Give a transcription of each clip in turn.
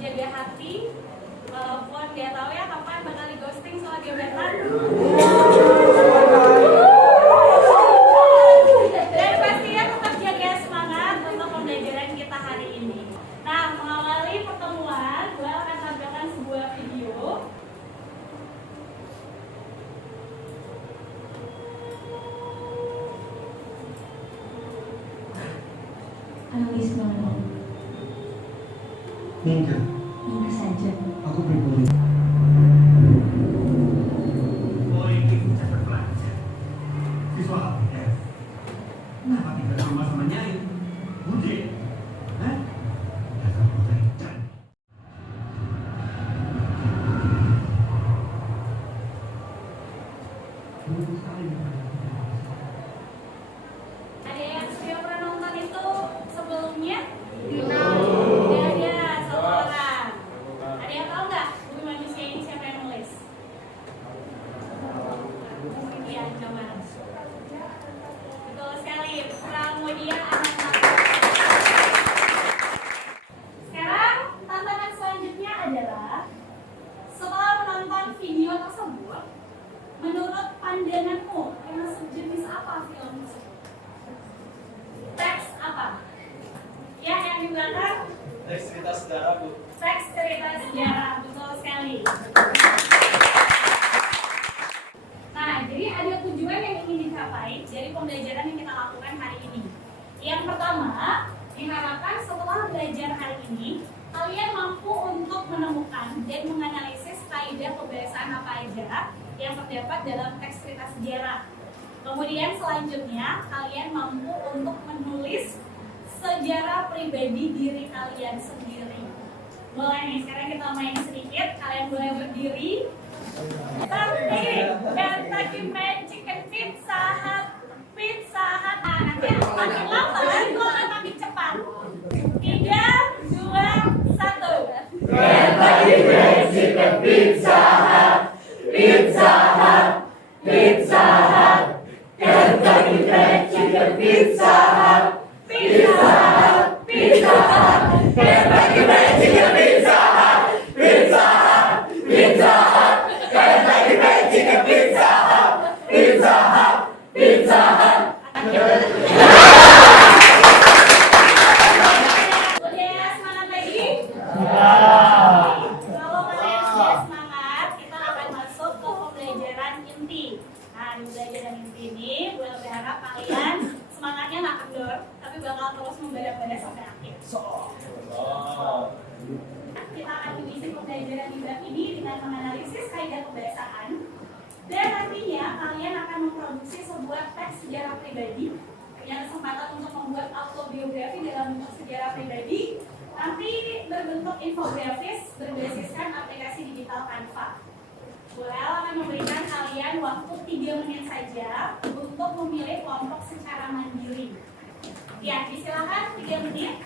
jaga hati, walaupun dia tahu ya kapan bakal di ghosting soal gebetan. Dan pastinya tetap jaga semangat untuk pembelajaran kita hari ini. Nah, mengawali pertemuan, gue akan tampilkan sebuah video. Analis mana? Enggak saja. Aku pribadi. Oh, ini cepat belajar. Siswa HPS. Kenapa tinggal di rumah sama Nyai? Budi? Hah? Dasar putri. Ada yang sudah pernah nonton itu sebelumnya? Video tersebut, menurut pandanganmu, yang sejenis apa film tersebut? Teks apa? Ya, yang di belakang? Teks cerita sejarah, Bu. Teks cerita sejarah, betul sekali. Nah, jadi ada tujuan yang ingin dicapai dari pembelajaran yang kita lakukan hari ini. Yang pertama, diharapkan setelah belajar hari ini, kalian mampu untuk menemukan dan menganalisis kaidah kebiasaan apa aja yang terdapat dalam teks cerita sejarah. Kemudian selanjutnya, kalian mampu untuk menulis sejarah pribadi diri kalian sendiri. Boleh nih, sekarang kita main sedikit. Kalian boleh berdiri. Tapi Kentucky Fried Chicken Pizza Hut. Nah, nanti makin lambat, kalau makin cepat. 3, 2, 1. Kentucky Fried Chicken Pizza Hut, Pizza Hut, Pizza Hut. Kentucky Fried Chicken Pizza Hut, Pizza Hut, Pizza Hut. Kentucky Fried Chicken Pizza Hut, Pizza Hut, Pizza Hut. Kentucky Fried Chicken Pizza Hut, Pizza Hut, Pizza Hut. Pembelajaran inti ini, gue berharap kalian semangatnya nggak kendor, tapi bakal terus membara-bara sampai akhir. Kita akan mengisi pembelajaran di bab ini dengan menganalisis kaidah kebiasaan, dan nantinya kalian akan memproduksi sebuah teks sejarah pribadi yang kesempatan untuk membuat autobiografi dalam bentuk sejarah pribadi, nanti berbentuk infografis berbasiskan aplikasi digital Canva. Burel akan memberikan kalian waktu 3 menit saja untuk memilih kelompok secara mandiri. Ya, disilakan 3 menit.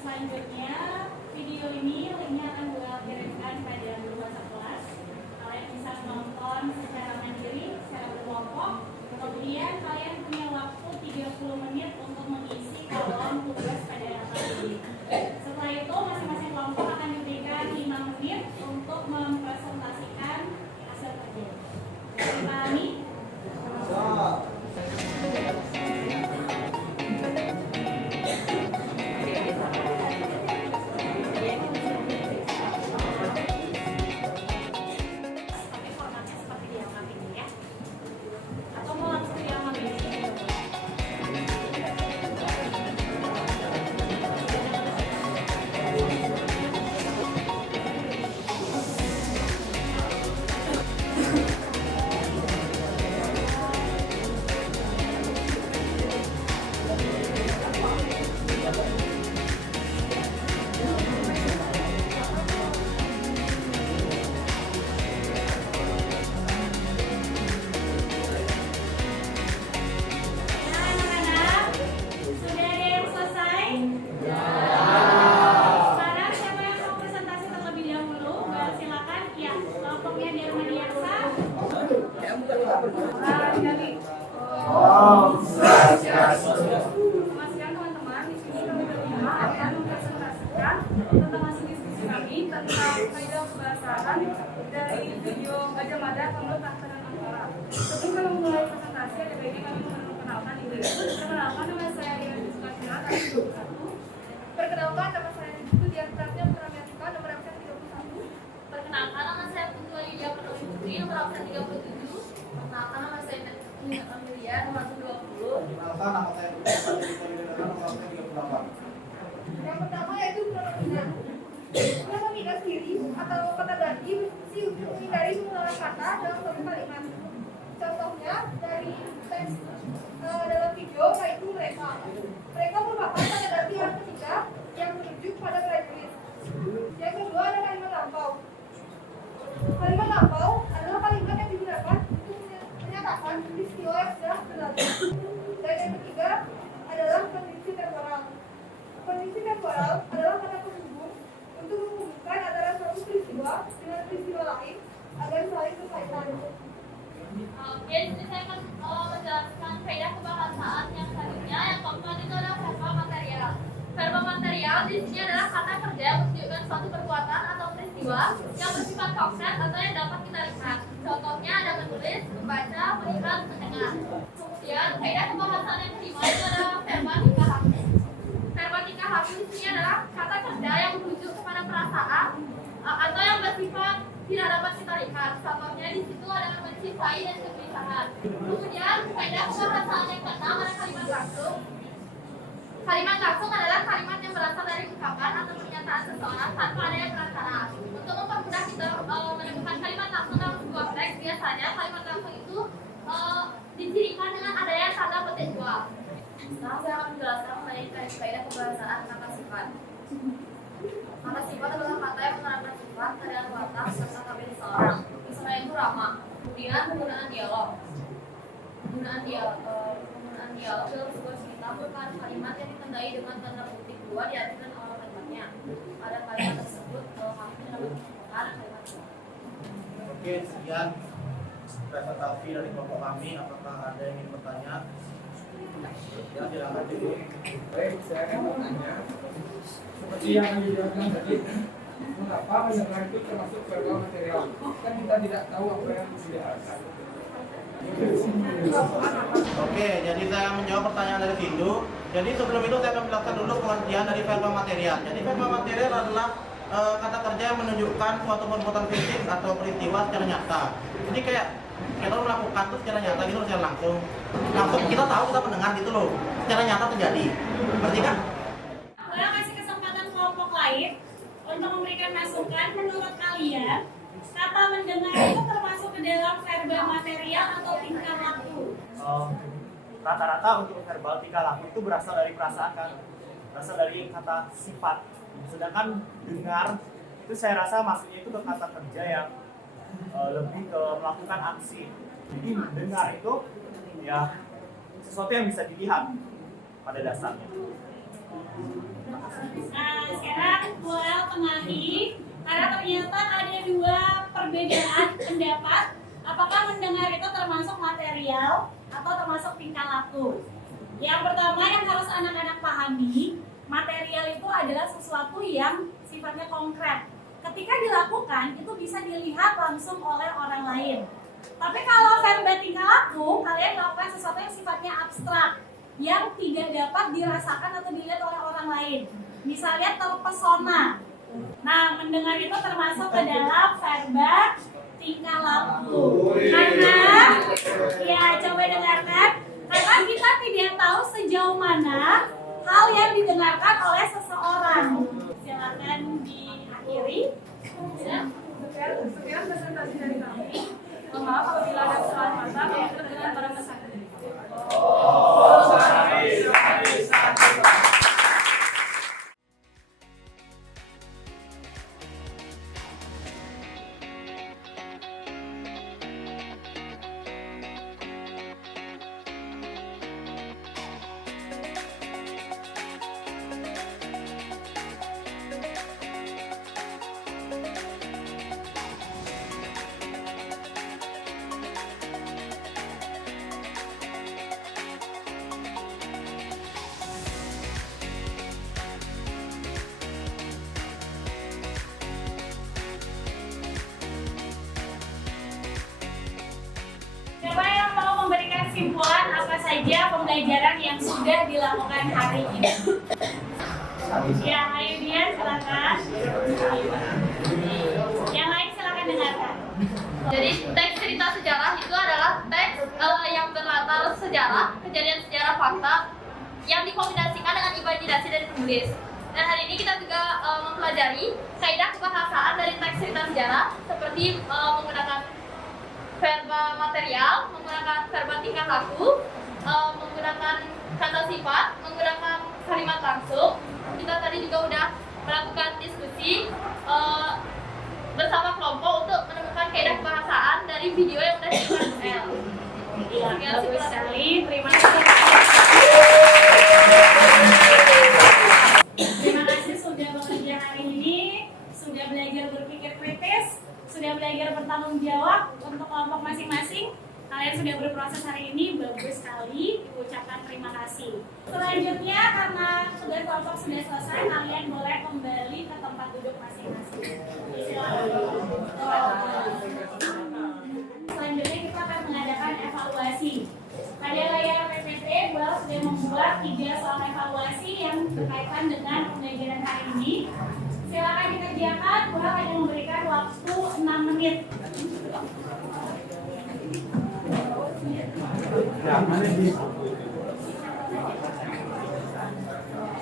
Selanjutnya, video ini linknya akan gue kirimkan pada grup WhatsApp kelas. Kalian bisa menonton secara mandiri, secara berkelompok. Kemudian kalian punya waktu 30 menit untuk mengisi kolom tugas pada hari ini. Setelah itu, masing-masing kelompok akan diberikan 5 menit untuk mempresentasikan hasil kerja. Dipahami? tentang kaidah kebahasaan dari video Gajah Mada Kamus Laksanaan Ampara. Sebelum kami memulai presentasi, ada baiknya kami memperkenalkan diri. Perkenalkan, nama saya Dian Sukarsina, tahun 21. Perkenalkan, nama saya Dian Pratnya Pramyatika, nomor absen 31. Perkenalkan, nama saya Putu Lydia Pertiwi Putri, nomor absen 37. Perkenalkan, nama saya Nina Amelia, nomor absen 20. Perkenalkan, nama saya Budi Purwodadi, nomor absen 38. Yang pertama yaitu pronomina. Pronomina sendiri atau kata ganti berfungsi untuk menghindari pengulangan kata dalam satu kalimat. Contohnya dari teks dalam video yaitu mereka. Mereka merupakan kata ganti yang ketiga yang merujuk pada prajurit. Yang kedua ada kalimat lampau. Kalimat lampau adalah kalimat yang digunakan untuk menyatakan peristiwa yang sudah berlalu. Dan yang ketiga adalah kondisi temporal. Kondisi temporal adalah kata penghubung untuk menghubungkan antara suatu peristiwa dengan peristiwa lain agar saling berkaitan. Oke, jadi saya akan menjelaskan kaidah kebahasaan yang selanjutnya. Yang keempat itu adalah verba material. Verba material di sini adalah kata kerja yang menunjukkan suatu perbuatan atau peristiwa yang bersifat konkret atau yang dapat kita lihat. Contohnya ada menulis, membaca, melihat, mendengar. Kemudian kaidah kebahasaan yang kelima itu adalah verba tingkah laku. Verba tingkah laku di sini adalah kata kerja yang merujuk kepada perasaan atau yang bersifat tidak dapat kita lihat. Contohnya di situ ada mencintai dan kegelisahan. Kemudian kaidah kebahasaan yang keenam adalah kalimat langsung. Kalimat langsung adalah kalimat yang berasal dari ucapan atau pernyataan seseorang tanpa ada yang perantaraan. Untuk mempermudah kita menemukan kalimat langsung dalam sebuah teks, biasanya kalimat langsung itu dicirikan dengan adanya tanda petik dua. Sekarang saya akan menjelaskan mengenai kaidah kebahasaan kata sifat. Kata sifat adalah kata yang menerangkan sifat, keadaan watak, serta tabiat seseorang. Misalnya itu ramah. Kemudian penggunaan dialog. Penggunaan dialog dalam sebuah cerita merupakan kalimat yang ditandai dengan tanda petik dua di akhir dan awal kalimatnya. Pada kalimat tersebut kami dapat menemukan kalimat dua. Oke, sekian presentasi dari kelompok kami. Apakah ada yang ingin bertanya? Ya, silakan dulu. Baik, saya akan bertanya. Seperti yang dijelaskan tadi, mengapa mendengar itu termasuk verbal material? Kan kita tidak tahu apa yang dibicarakan. Oke, jadi saya menjawab pertanyaan dari Sindu. Jadi sebelum itu saya akan menjelaskan dulu pengertian dari verba material. Jadi verba material adalah kata kerja yang menunjukkan suatu perbuatan fisik atau peristiwa secara nyata. Jadi kayak kita melakukan itu secara nyata gitu, secara langsung kita tahu, kita mendengar gitu loh, secara nyata terjadi. Berarti kan? Boleh kasih kesempatan kelompok lain untuk memberikan masukan. Menurut kalian, kata mendengar itu termasuk ke dalam verba material atau tingkah laku? Rata-rata untuk verbal tingkah laku itu berasal dari perasaan kan, berasal dari kata sifat. Sedangkan dengar itu saya rasa maksudnya itu ke kata kerja yang lebih ke melakukan aksi. Jadi mendengar itu ya sesuatu yang bisa dilihat pada dasarnya. Nah, sekarang boleh tengahi karena ternyata ada dua perbedaan pendapat. Apakah mendengar itu termasuk material atau termasuk tingkah laku? Yang pertama yang harus anak-anak pahami, material itu adalah sesuatu yang sifatnya konkret. Ketika dilakukan, itu bisa dilihat langsung oleh orang lain. Tapi kalau verba tingkah laku, kalian melakukan sesuatu yang sifatnya abstrak, yang tidak dapat dirasakan atau dilihat oleh orang lain. Misalnya terpesona. Nah, mendengar itu termasuk ke dalam verba tingkah laku. Karena, ya coba dengarkan, karena kita tidak tahu sejauh mana hal yang didengarkan oleh seseorang. Silakan diakhiri. Sekian presentasi dari kami. Mohon maaf apabila ada kesalahan kata, kami dengan para peserta. pembelajaran yang sudah dilakukan hari ini. Ya, ayo dia silakan. Yang lain silakan dengarkan. Jadi teks cerita sejarah itu adalah teks yang berlatar sejarah, kejadian sejarah fakta yang dikombinasikan dengan imajinasi dari penulis. Dan hari ini kita juga mempelajari kaidah kebahasaan dari teks cerita sejarah seperti menggunakan verba material, menggunakan verba tingkah laku, menggunakan kata sifat, menggunakan kalimat langsung. Kita tadi juga udah melakukan diskusi bersama kelompok untuk menemukan kaidah kebahasaan dari video yang udah dibuat Iya, bagus sekali. Terima kasih. Terima kasih sudah bekerja hari ini, sudah belajar berpikir kritis, sudah belajar bertanggung jawab untuk kelompok masing-masing. Kalian sudah berproses hari ini, bagus sekali. Diucapkan terima kasih. Selanjutnya, karena tugas kelompok sudah selesai, kalian boleh kembali ke tempat duduk masing-masing. Selanjutnya kita akan mengadakan evaluasi. Pada layar PPT, Bual sudah membuat 3 soal evaluasi yang berkaitan dengan pembelajaran hari ini. Silakan dikerjakan. Bual hanya memberikan waktu 6 menit.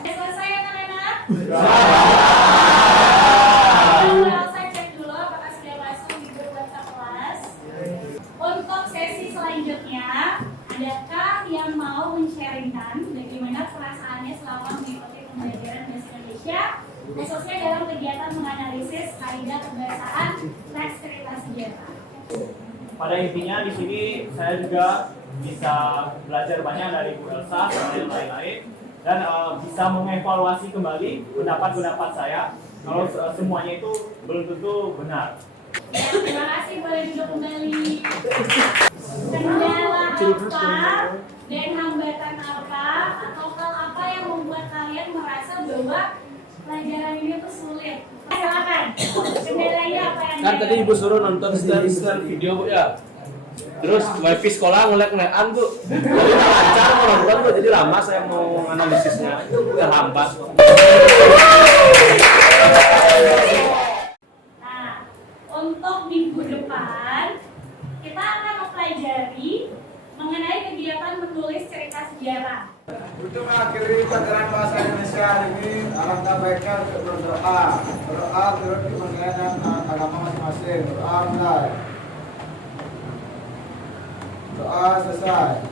Selesai ya anak-anak? Saya cek dulu apakah sudah masuk di grup WhatsApp kelas. Untuk sesi selanjutnya, adakah yang mau men-sharingkan bagaimana perasaannya selama mengikuti pembelajaran bahasa Indonesia, khususnya dalam kegiatan menganalisis kaidah kebahasaan teks cerita sejarah? Pada intinya di sini saya juga bisa belajar banyak dari Bu Elsa dan lain-lain, dan bisa mengevaluasi kembali pendapat-pendapat saya kalau semuanya itu belum tentu benar. Ya, terima kasih, boleh duduk kembali. Kendala apa dan hambatan apa atau hal apa yang membuat kalian merasa bahwa pelajaran ini tuh sulit? Silakan. Kendalanya apa yang Kan tadi ibu suruh nonton setel video Bu ya. Terus wifi sekolah ngelek-ngelekan Bu. Jadi nggak lancar mau nonton Bu, jadi lama saya mau analisisnya. Terhambat. Nah, untuk minggu depan kita akan mempelajari mengenai kegiatan menulis cerita sejarah. Untuk mengakhiri pelajaran bahasa Indonesia hari ini, alangkah baiknya untuk berdoa. Berdoa turut kemenangan agama masing-masing. Doa mulai. Doa selesai.